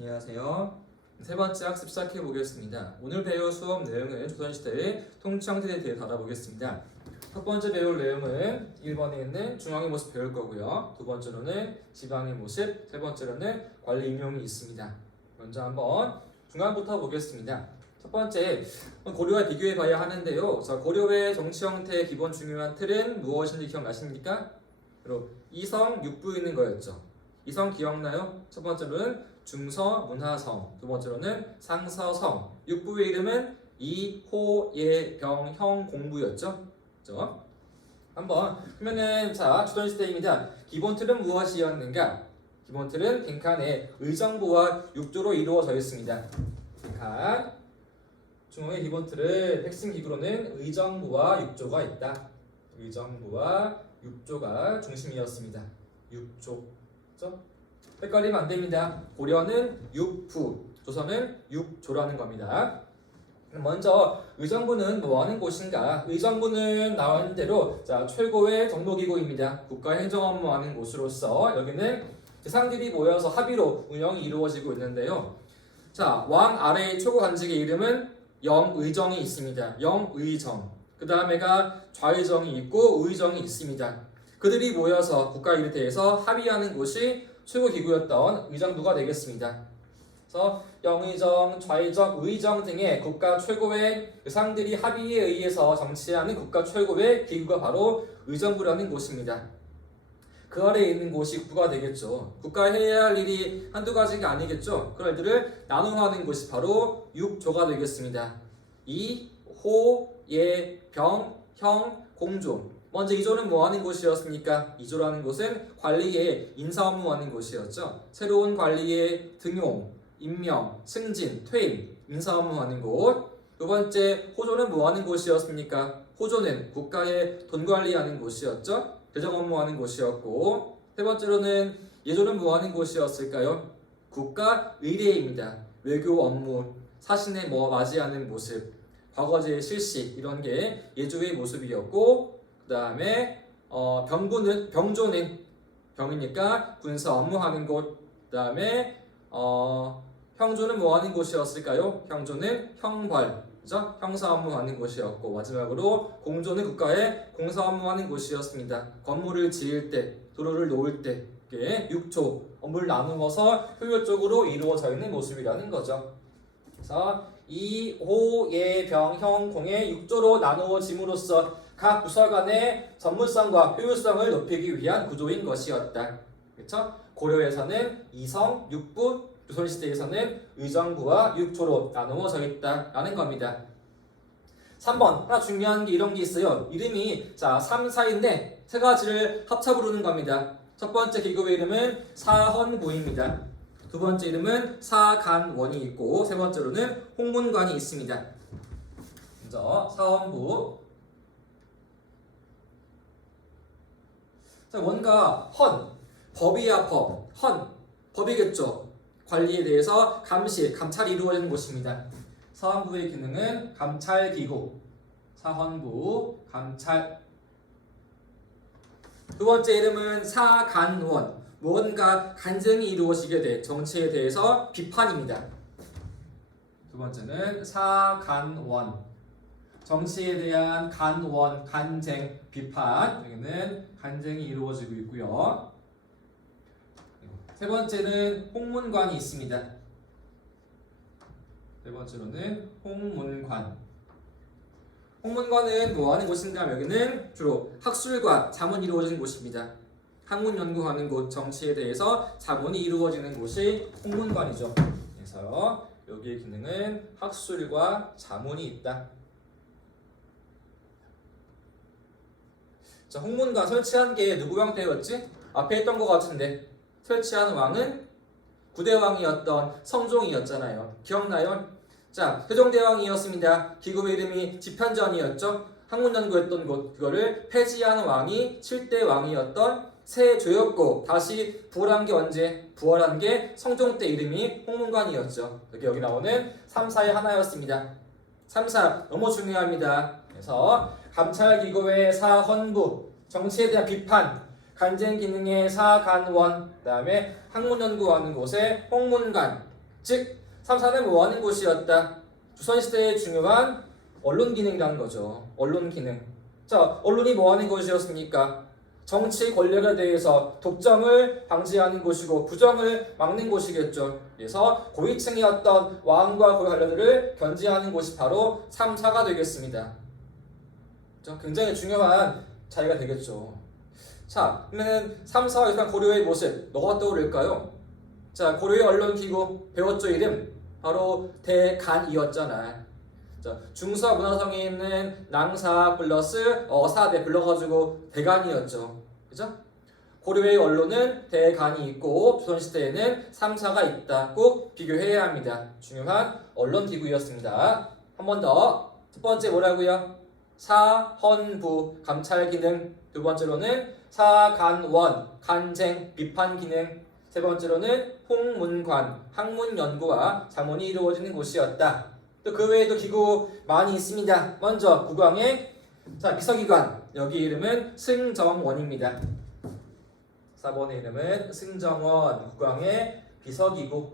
안녕하세요. 세 번째 학습 시작해 보겠습니다. 오늘 배울 수업 내용은 조선시대의 통치형태에 대해 다뤄보겠습니다. 첫 번째 배울 내용은 1번에 있는 중앙의 모습 배울 거고요. 두 번째로는 지방의 모습, 세 번째로는 관리 임용이 있습니다. 먼저 한번 중앙부터 보겠습니다. 첫 번째, 고려와 비교해 봐야 하는데요. 자, 고려의 정치 형태의 기본 중요한 틀은 무엇인지 기억나십니까? 바로 이성 육부 있는 거였죠. 이성 기억나요? 첫 번째로는 중서 문하성, 두 번째로는 상서성, 육부의 이름은 이, 호, 예, 병, 형, 공부였죠. 그렇죠? 한번 그러면은 자 조선시대입니다. 기본 틀은 무엇이었는가? 기본 틀은 빈칸에 의정부와 육조로 이루어져 있습니다. 빈칸 중앙의 기본 틀은 핵심 기구로는 의정부와 육조가 있다. 의정부와 육조가 중심이었습니다. 육조, 그렇죠? 헷갈리면 안 됩니다. 고려는 육부, 조선은 육조라는 겁니다. 먼저 의정부는 뭐 하는 곳인가? 의정부는 나온 대로 자 최고의 정보기구입니다. 국가 행정 업무하는 곳으로서 여기는 대상들이 모여서 합의로 운영이 이루어지고 있는데요. 자, 왕 아래의 최고 관직의 이름은 영의정이 있습니다. 영의정. 그 다음에가 좌의정이 있고 우의정이 있습니다. 그들이 모여서 국가 일에 대해서 합의하는 곳이 최고 기구였던 의정부가 되겠습니다. 그래서 영의정, 좌의정, 의정 등의 국가 최고의 상들이 합의에 의해서 정치하는 국가 최고의 기구가 바로 의정부라는 곳입니다. 그 아래에 있는 곳이 국부가 되겠죠. 국가에 해야 할 일이 한두 가지가 아니겠죠. 그런 일들을 나누어하는 곳이 바로 육조가 되겠습니다. 이, 호, 예, 병, 형, 공조. 먼저 이조는 뭐 하는 곳이었습니까? 이조라는 곳은 관리의 인사 업무하는 곳이었죠. 새로운 관리의 등용, 임명, 승진, 퇴임, 인사 업무하는 곳. 두 번째, 호조는 뭐 하는 곳이었습니까? 호조는 국가의 돈 관리하는 곳이었죠. 재정 업무하는 곳이었고, 세 번째로는 예조는 뭐 하는 곳이었을까요? 국가 의례입니다. 외교 업무, 사신의 맞이하는 모습, 과거제의 실시 이런 게 예조의 모습이었고, 그 다음에 병조는 병이니까 군사 업무하는 곳. 그 다음에 형조는 뭐 하는 곳이었을까요? 형조는 형벌, 그죠? 형사 업무하는 곳이었고, 마지막으로 공조는 국가의 공사 업무하는 곳이었습니다. 건물을 지을 때, 도로를 놓을 때, 이게 육조 업무를 나누어서 효율적으로 이루어져 있는 모습이라는 거죠. 그래서 이, 호, 예, 병, 형, 공의 육조로 나누어짐으로써 각 부서 간의 전문성과 효율성을 높이기 위한 구조인 것이었다. 그렇죠? 고려에서는 이성, 육부, 조선시대에서는 의정부와 육조로 나누어져 있다라는 겁니다. 3번 하나 중요한 게 이런 게 있어요. 이름이 자 3, 4인데 세 가지를 합쳐 부르는 겁니다. 첫 번째 기구의 이름은 사헌부입니다. 두 번째 이름은 사간원이 있고 세 번째로는 홍문관이 있습니다. 먼저 사헌부. 자, 원가 헌, 법이야 법, 헌, 법이겠죠. 관리에 대해서 감시, 감찰이 이루어지는 곳입니다. 사헌부의 기능은 감찰기구, 사헌부, 감찰. 두 번째 이름은 사간원, 무언가 간쟁이 이루어지게 돼 정치에 대해서 비판입니다. 두 번째는 사간원. 정치에 대한 간원, 간쟁, 비판. 여기는 간쟁이 이루어지고 있고요. 세 번째는 홍문관이 있습니다. 세 번째로는 홍문관. 홍문관은 뭐 하는 곳인가? 여기는 주로 학술과 자문이 이루어지는 곳입니다. 학문 연구하는 곳, 정치에 대해서 자문이 이루어지는 곳이 홍문관이죠. 그래서 여기의 기능은 학술과 자문이 있다. 자, 홍문관 설치한 게 누구 형태였지? 앞에 있던 것 같은데 설치한 왕은 구대왕이었던 성종이었잖아요. 기억나요? 자, 세종대왕이었습니다. 기구의 이름이 집현전이었죠. 학문연구했던 곳, 그거를 폐지한 왕이 7대 왕이었던 세조였고 다시 부활한 게 언제? 부활한 게 성종 때 이름이 홍문관이었죠. 여기 나오는 3, 4의 하나였습니다. 3, 4 너무 중요합니다. 그래서 감찰기구의 사헌부, 정치에 대한 비판, 간쟁 기능의 사간원, 그 다음에 학문 연구하는 곳에 홍문관, 즉 3, 4는 뭐하는 곳이었다? 조선시대의 중요한 언론 기능이라는 거죠. 언론 기능. 자, 언론이 뭐하는 곳이었습니까? 정치 권력에 대해서 독점을 방지하는 곳이고 부정을 막는 곳이겠죠. 그래서 고위층이었던 왕과 고위 관료들을 견제하는 곳이 바로 3, 4가 되겠습니다. 굉장히 중요한 자리가 되겠죠. 자, 그러면 3, 4와 유사한 고려의 모습 뭐가 떠오를까요? 자, 고려의 언론기구 배웠죠? 이름 바로 대간이었잖아. 자, 중서 문화성에 있는 낭사 플러스 어사대 불러가지고 대간이었죠. 그죠? 고려의 언론은 대간이 있고 조선시대에는 3, 4가 있다. 꼭 비교해야 합니다. 중요한 언론기구였습니다. 한 번 더. 첫 번째 뭐라고요? 사헌부 감찰 기능. 두 번째로는 사간원 간쟁 비판 기능. 세 번째로는 홍문관 학문 연구와 자문이 이루어지는 곳이었다. 또 그 외에도 기구 많이 있습니다. 먼저 국왕의 비서기관, 여기 이름은 승정원입니다. 4번의 이름은 승정원, 국왕의 비서기구.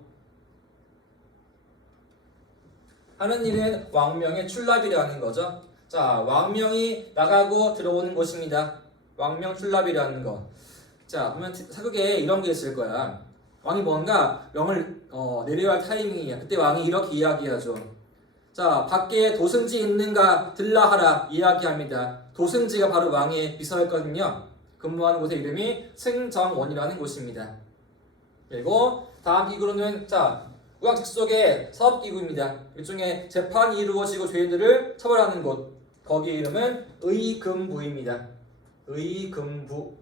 하는 일은 왕명의 출납이라는 거죠. 자, 왕명이 나가고 들어오는 곳입니다. 왕명 출납이라는 거. 자, 그러면 사극에 이런 게 있을 거야. 왕이 뭔가 명을 내려야 할 타이밍이야. 그때 왕이 이렇게 이야기하죠. 자, 밖에 도승지 있는가 들라 하라 이야기합니다. 도승지가 바로 왕의 비서였거든요. 근무하는 곳의 이름이 승정원이라는 곳입니다. 그리고 다음 기구로는 국왕 직속의 사업기구입니다. 일종의 재판이 이루어지고 죄인들을 처벌하는 곳. 거기 이름은 의금부입니다. 의금부.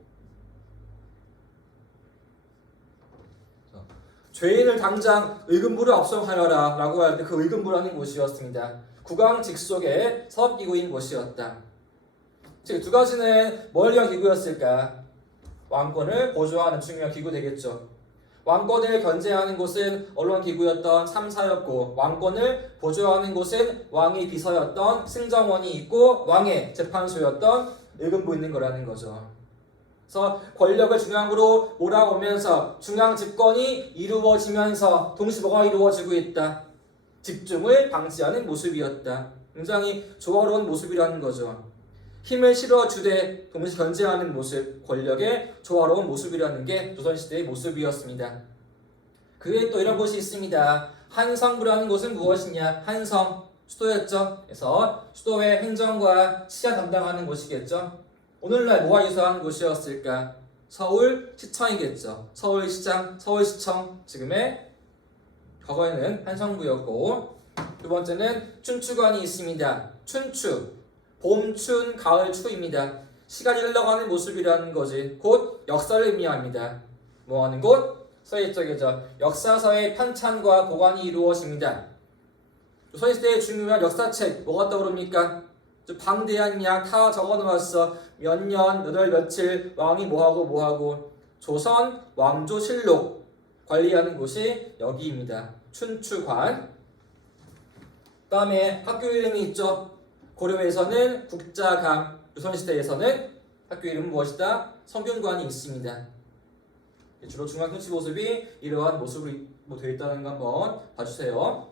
죄인을 당장 의금부를 압송하여라 라고 할 때 그 의금부라는 곳이었습니다. 국왕 직속의 사업기구인 곳이었다. 즉, 두 가지는 뭘 위한 기구였을까? 왕권을 보조하는 중요한 기구 되겠죠. 왕권을 견제하는 곳은 언론기구였던 3, 4였고 왕권을 보조하는 곳은 왕의 비서였던 승정원이 있고 왕의 재판소였던 의금부 있는 거라는 거죠. 그래서 권력을 중앙으로 몰아오면서 중앙 집권이 이루어지면서 동시에 뭐가 이루어지고 있다? 집중을 방지하는 모습이었다. 굉장히 조화로운 모습이라는 거죠. 힘을 실어주되 동시에 견제하는 모습, 권력의 조화로운 모습이라는 게 조선시대의 모습이었습니다. 그 외에 또 이런 곳이 있습니다. 한성부라는 곳은 무엇이냐? 한성, 수도였죠. 그래서 수도의 행정과 치안 담당하는 곳이겠죠. 오늘날 뭐와 유사한 곳이었을까? 서울시청이겠죠. 서울시장, 서울시청, 지금의 과거에는 한성부였고, 두 번째는 춘추관이 있습니다. 춘추, 봄춘, 가을추입니다. 시간이 흘러가는 모습이라는 것이 곧 역사를 의미합니다. 뭐하는 곳? 서예적이죠. 역사서의 편찬과 보관이 이루어집니다. 조선시대의 중요한 역사책 뭐가 떠오릅니까? 방대한 양 다 적어놓았어. 몇 년, 몇 월, 며칠 왕이 뭐하고 조선 왕조실록 관리하는 곳이 여기입니다. 춘추관. 그 다음에 학교 이름이 있죠. 고려에서는 국자감, 조선시대에서는 학교 이름은 무엇이다? 성균관이 있습니다. 주로 중앙 통치 모습이 이러한 모습으로 되어 있다는 거 한번 봐주세요.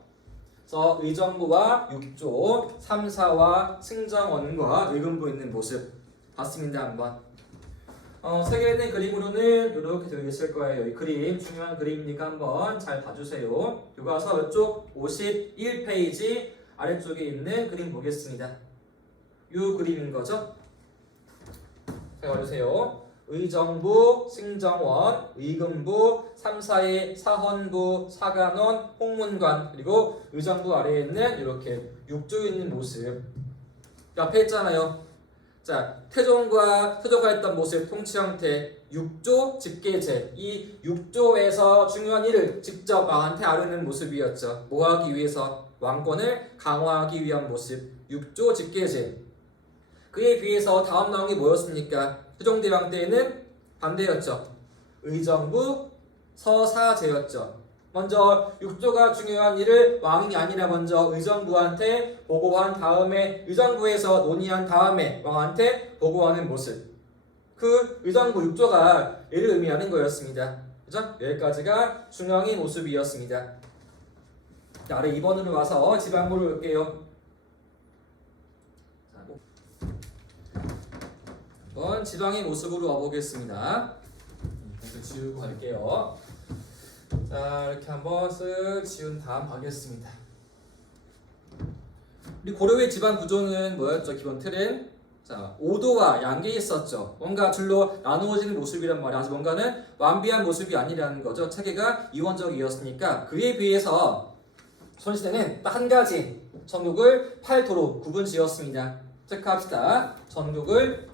그래서 의정부와 육조, 3, 4와 승정원과 의금부 있는 모습 봤습니다. 한번. 색에 있는 그림으로는 이렇게 되어 있을 거예요. 이 그림 중요한 그림이니까 한번 잘 봐주세요. 교과서 이쪽 51페이지 아래쪽에 있는 그림 보겠습니다. 이 그림인 거죠. 잘 봐주세요. 의정부, 승정원, 의금부, 3, 4의 사헌부, 사간원, 홍문관, 그리고 의정부 아래에 있는 이렇게 육조에 있는 모습. 앞에 있잖아요. 자, 태종과 서조가 했던 모습, 통치 형태, 육조 집계제. 이 육조에서 중요한 일을 직접 왕한테 아뢰는 모습이었죠. 뭐 하기 위해서? 왕권을 강화하기 위한 모습, 육조 집계제. 그에 비해서 다음 나온 게 뭐였습니까? 세종대왕 때에는 반대였죠. 의정부 서사제였죠. 먼저 육조가 중요한 일을 왕이 아니라 먼저 의정부한테 보고한 다음에 의정부에서 논의한 다음에 왕한테 보고하는 모습. 그 의정부 육조가 이를 의미하는 거였습니다. 그죠? 여기까지가 중앙의 모습이었습니다. 자, 아래 2번으로 와서 지방으로 올게요. 자, 한번 지방의 모습으로 와보겠습니다. 이렇게 지우고 갈게요. 자, 이렇게 한번 쓱 지운 다음 가겠습니다. 우리 고려의 지방 구조는 뭐였죠? 기본 틀은 자, 오도와 양계 있었죠. 뭔가 둘로 나누어지는 모습이란 말이야. 아주 뭔가는 완비한 모습이 아니라는 거죠. 체계가 이원적이었으니까 그에 비해서 조선시대는 딱 한 가지 전국을 8도로 구분 지었습니다. 체크합시다. 전국을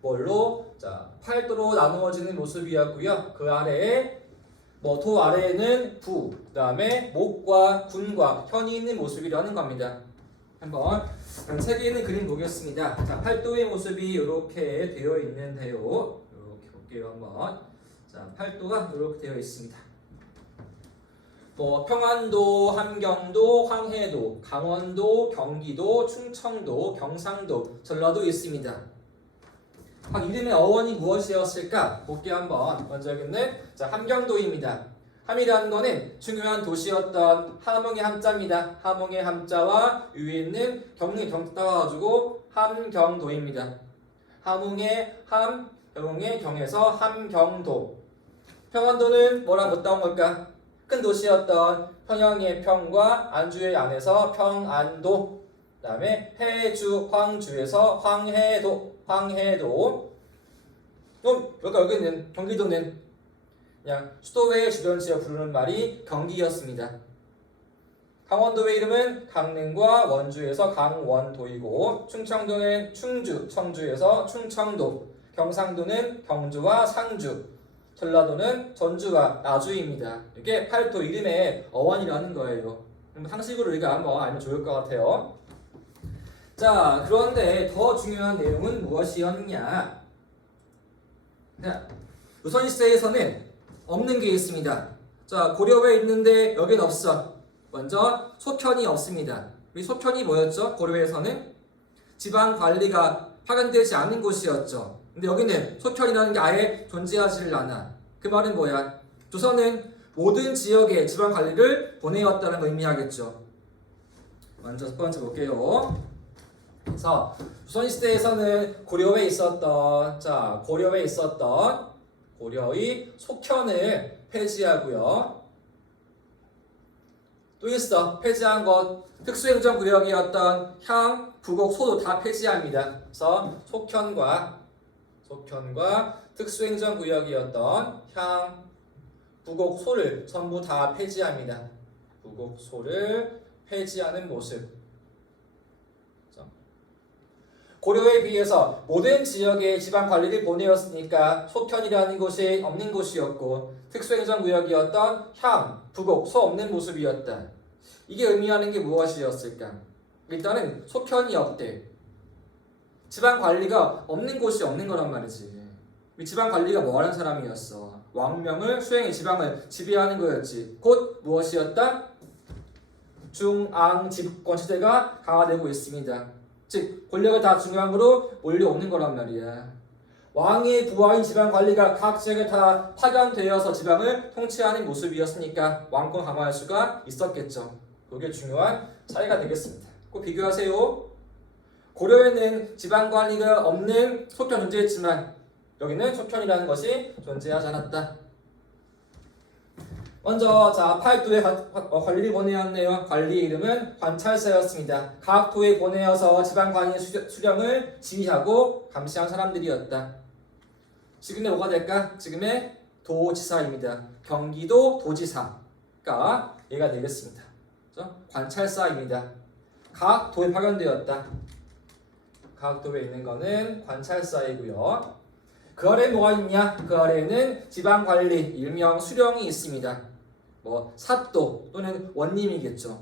뭘로? 자, 8도로 나누어지는 모습이었고요. 그 아래에 도 아래에는 부, 그 다음에 목과 군과 현이 있는 모습이라는 겁니다. 한번 책에 있는 그림 보겠습니다. 자, 팔도의 모습이 이렇게 되어 있는데요. 이렇게 볼게요 한번. 자, 팔도가 이렇게 되어 있습니다. 평안도, 함경도, 황해도, 강원도, 경기도, 충청도, 경상도, 전라도 있습니다. 각 이름의 어원이 무엇이었을까? 볼게요 한번. 먼저 여기는 자, 함경도입니다. 함이라는 거는 중요한 도시였던 함흥의 함자입니다. 함흥의 함자와 위에 있는 경의 경 따와가지고 함경도입니다. 함흥의 함, 경의 경에서 함경도. 평안도는 뭐라고 따온 걸까? 큰 도시였던 평양의 평과 안주의 안에서 평안도. 그 다음에 해주, 황주에서 황해도. 그럼 여기는 경기도는 그냥 수도의 주변 지역 부르는 말이 경기였습니다. 강원도의 이름은 강릉과 원주에서 강원도이고, 충청도는 충주, 청주에서 충청도, 경상도는 경주와 상주, 전라도는 전주와 나주입니다. 이게 8도 이름의 어원이라는 거예요. 상식으로 우리가 한번 알면 좋을 것 같아요. 자, 그런데 더 중요한 내용은 무엇이었냐? 자, 조선시대에서는 없는 게 있습니다. 자, 고려에 있는데 여긴 없어. 먼저 소편이 없습니다. 이 소편이 뭐였죠? 고려에서는 지방 관리가 파견되지 않는 곳이었죠. 근데 여기는 소편이라는 게 아예 존재하지를 않아. 그 말은 뭐야? 조선은 모든 지역에 지방 관리를 보내왔다는 걸 의미하겠죠. 먼저 첫 번째 볼게요. 그래서 조선시대에서는 고려에 있었던 고려의 속현을 폐지하고요. 또 있어. 폐지한 것 특수행정구역이었던 향, 부곡, 소도 다 폐지합니다. 그래서 속현과 특수행정구역이었던 향, 부곡, 소를 전부 다 폐지합니다. 부곡, 소를 폐지하는 모습. 고려에 비해서 모든 지역에 지방 관리를 보내었으니까 속현이라는 곳이 없는 곳이었고, 특수행정구역이었던 향, 부곡, 소 없는 모습이었다. 이게 의미하는 게 무엇이었을까? 일단은 속현이 없대. 지방 관리가 없는 곳이 없는 거란 말이지. 지방 관리가 뭐 하는 사람이었어? 왕명을 수행해 지방을 지배하는 거였지. 곧 무엇이었다? 중앙 집권 시대가 강화되고 있습니다. 즉 권력을 다 중앙으로 몰려오는 거란 말이야. 왕의 부하인 지방 관리가 각 지역에 다 파견되어서 지방을 통치하는 모습이었으니까 왕권 강화할 수가 있었겠죠. 그게 중요한 차이가 되겠습니다. 꼭 비교하세요. 고려에는 지방 관리가 없는 속편 존재했지만 여기는 속편이라는 것이 존재하지 않았다. 먼저 자, 8도에 관리를 보내었네요. 관리 이름은 관찰사였습니다. 각 도에 보내어서 지방 관리 수령을 지휘하고 감시한 사람들이었다. 지금의 뭐가 될까? 지금의 도지사입니다. 경기도 도지사가 얘가 되겠습니다. 그렇죠? 관찰사입니다. 각 도에 파견되었다. 각 도에 있는 거는 관찰사이고요. 그 아래에 뭐가 있냐? 그 아래에는 지방 관리, 일명 수령이 있습니다. 사도 또는 원님이겠죠.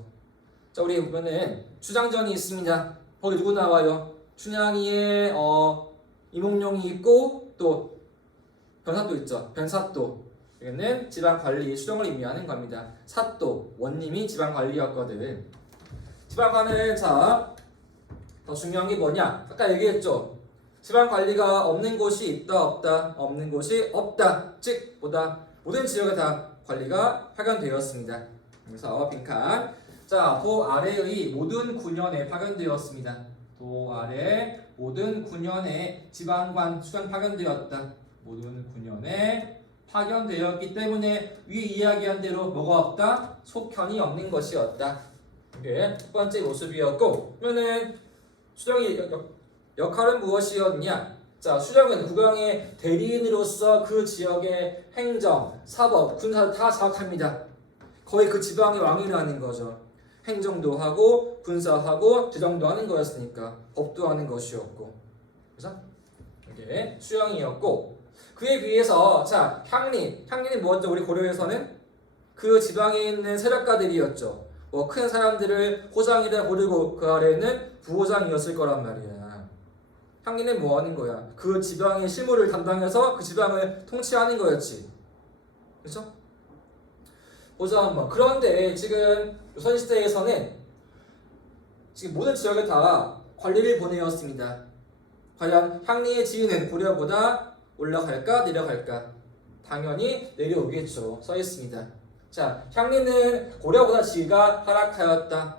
자, 우리 보면은 추장전이 있습니다. 거기 누구 나와요? 춘향이의 이몽룡이 있고 또 변사도 있죠. 변사도. 여기는 지방 관리 수령을 의미하는 겁니다. 사도 원님이 지방 관리였거든. 지방관은 자, 더 중요한 게 뭐냐? 아까 얘기했죠. 지방 관리가 없는 곳이 있다 없다? 없는 곳이 없다. 즉 모든 지역에 다 관리가 파견되었습니다. 그래서 빈칸 자, 도 아래의 모든 군현에 파견되었습니다. 도 아래 모든 군현에 지방관 수련 파견되었다. 모든 군현에 파견되었기 때문에 위 이야기한 대로 뭐가 없다? 속현이 없는 것이었다. 이게 첫 번째 모습이었고, 그러면은 수령의 역할은 무엇이었냐? 자, 수령은 국왕의 대리인으로서 그 지역의 행정, 사법, 군사를 다 장악합니다. 거의 그 지방의 왕이라는 거죠. 행정도 하고 군사하고 재정도 하는 거였으니까 법도 하는 것이었고, 그래서 이게 수령이었고, 그에 비해서 자 향리는 뭐였죠? 우리 고려에서는 그 지방에 있는 세력가들이었죠. 뭐 큰 사람들을 호장이라 부르고 그 아래에는 부호장이었을 거란 말이야. 향리는 뭐 하는 거야? 그 지방의 실무를 담당해서 그 지방을 통치하는 거였지. 그렇죠? 보자 한번. 그런데 지금 조선시대에서는 지금 모든 지역에 다 관리를 보내었습니다. 과연 향리의 지위는 고려보다 올라갈까 내려갈까? 당연히 내려오겠죠. 써 있습니다. 자, 향리는 고려보다 지위가 하락하였다.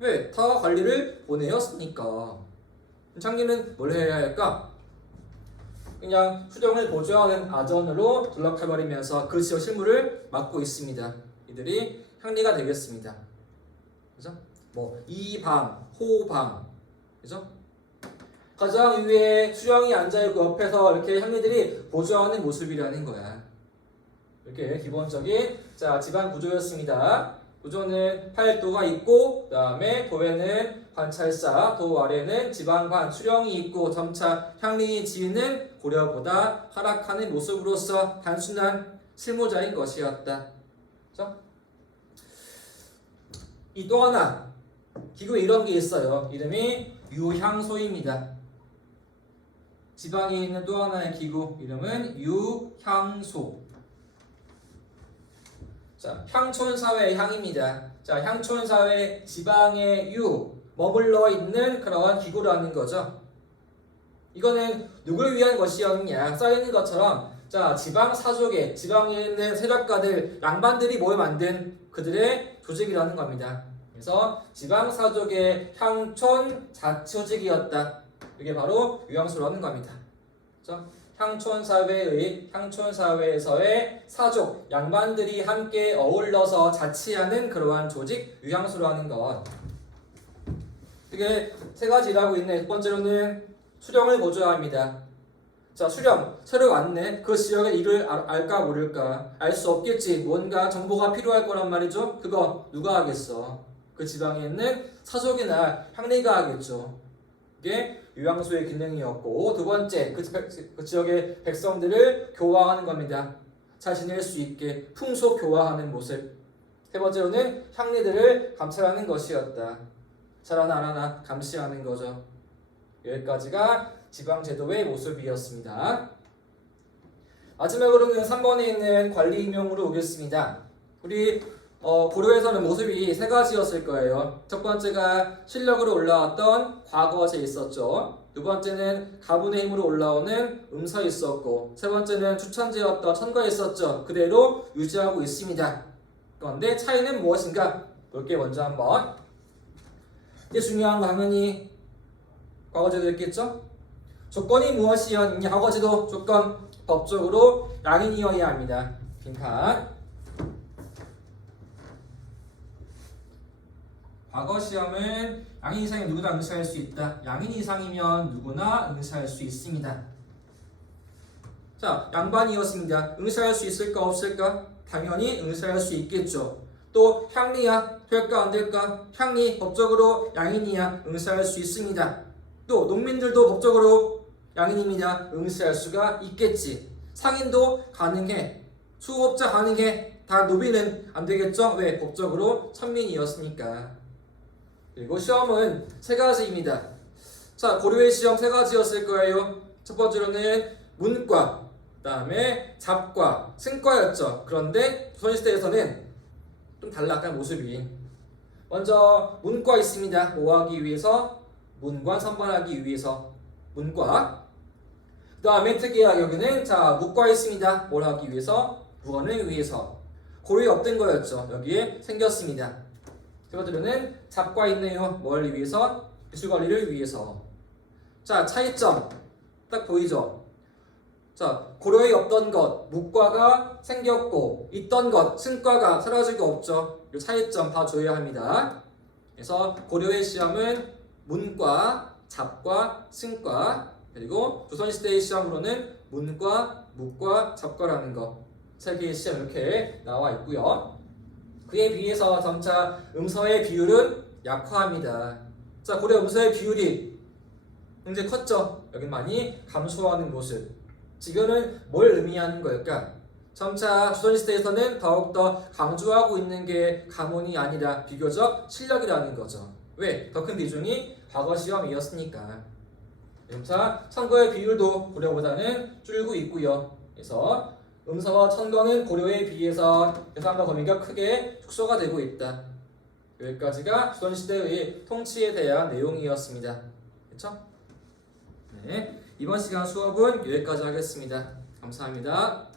왜? 다 관리를 보내었으니까. 향리는 뭘 해야 할까? 그냥 수령을 보조하는 아전으로 전락해버리면서 그 지역 실무를 맡고 있습니다. 이들이 향리가 되겠습니다. 그죠? 뭐 이방, 호방, 그죠? 가장 위에 수령이 앉아있고 옆에서 이렇게 향리들이 보조하는 모습이라는 거야. 이렇게 기본적인 자 집안 구조였습니다. 구조는 팔도가 있고, 그 다음에 도에는 관찰사, 도 아래는 지방관, 수령이 있고, 점차 향리의 지위는 고려보다 하락하는 모습으로서 단순한 실무자인 것이었다. 그렇죠? 이 또 하나 기구에 이런 게 있어요. 이름이 유향소입니다. 지방에 있는 또 하나의 기구 이름은 유향소. 자, 향촌사회의 향입니다. 자, 향촌사회 지방의 유 머물러 있는 그러한 기구라는 거죠. 이거는 누굴 위한 것이었냐? 써있는 것처럼 자, 지방 사족에 지방에 있는 세력가들, 양반들이 모여 만든 그들의 조직이라는 겁니다. 그래서 지방 사족의 향촌 자치조직이었다. 이게 바로 유향소라는 겁니다. 그렇죠? 향촌사회에서의 사족, 양반들이 함께 어울러서 자치하는 그러한 조직, 유향소라는 것. 이게 세 가지라고 있네. 첫 번째로는 수령을 보조합니다. 자, 수령, 새로 왔네. 그 지역의 일을 알까 모를까? 알 수 없겠지. 뭔가 정보가 필요할 거란 말이죠. 그거 누가 하겠어? 그 지방에 있는 사족이나 향리가 하겠죠. 이게 유향소의 기능이었고, 두 번째, 그 지역의 백성들을 교화하는 겁니다. 잘 지낼 수 있게 풍속 교화하는 모습. 세 번째로는 향리들을 감찰하는 것이었다. 잘하나 안 하나 감시하는 거죠. 여기까지가 지방제도의 모습이었습니다. 마지막으로는 3번에 있는 관리임용으로 오겠습니다. 우리 고려에서는 모습이 세 가지였을 거예요. 첫 번째가 실력으로 올라왔던 과거제 있었죠. 두 번째는 가문의 힘으로 올라오는 음서 있었고, 세 번째는 추천제였던 천거 있었죠. 그대로 유지하고 있습니다. 그런데 차이는 무엇인가? 볼게 먼저 한번. 이제 중요한 거 당연히 과거제도 있겠죠? 조건이 무엇이었냐? 과거제도 조건 법적으로 양인이어야 합니다. 빈칸. 과거 시험은 양인 이상이면 누구나 응시할 수 있다. 양인 이상이면 누구나 응시할 수 있습니다. 자, 양반이었습니다. 응시할 수 있을까 없을까? 당연히 응시할 수 있겠죠. 또 향리야 될까 안 될까? 향리 법적으로 양인이야 응시할 수 있습니다. 또 농민들도 법적으로 양인입니다. 응시할 수가 있겠지. 상인도 가능해. 수급업자 가능해. 다 노비는 안 되겠죠? 왜? 법적으로 천민이었으니까. 그리고 시험은 세 가지입니다. 자, 고려의 시험 세 가지였을 거예요. 첫 번째로는 문과, 그 다음에 잡과, 승과였죠. 그런데 조선시대에서는 좀 달라, 약간 모습이. 먼저 문과 있습니다. 뭐 하기 위해서? 문관 선발하기 위해서 문과. 그 다음에 특이하게 여기는 자 무과 있습니다. 뭘 하기 위해서? 무언을 위해서. 고려에 없던 거였죠. 여기에 생겼습니다. 세 번째로는 잡과 있네요. 뭘 위해서? 기술 관리를 위해서. 자, 차이점 딱 보이죠? 자, 고려에 없던 것, 무과가 생겼고 있던 것, 승과가 사라지고 없죠. 이 차이점 봐줘야 합니다. 그래서 고려의 시험은 문과, 잡과, 승과, 그리고 조선시대의 시험으로는 문과, 무과, 잡과라는 거 세 개의 시험 이렇게 나와 있고요. 그에 비해서 점차 음서의 비율은 약화합니다. 자, 고려 음서의 비율이 굉장히 컸죠. 여기 많이 감소하는 모습. 지금은 뭘 의미하는 걸까? 점차 조선시대에서는 더욱더 강조하고 있는 게 가문이 아니라 비교적 실력이라는 거죠. 왜? 더 큰 비중이 과거 시험이었으니까. 점차 선거의 비율도 고려보다는 줄고 있고요. 그래서 음서와 천거는 고려에 비해서 예산과 범위가 크게 축소가 되고 있다. 여기까지가 조선시대의 통치에 대한 내용이었습니다. 그렇죠? 네, 이번 시간 수업은 여기까지 하겠습니다. 감사합니다.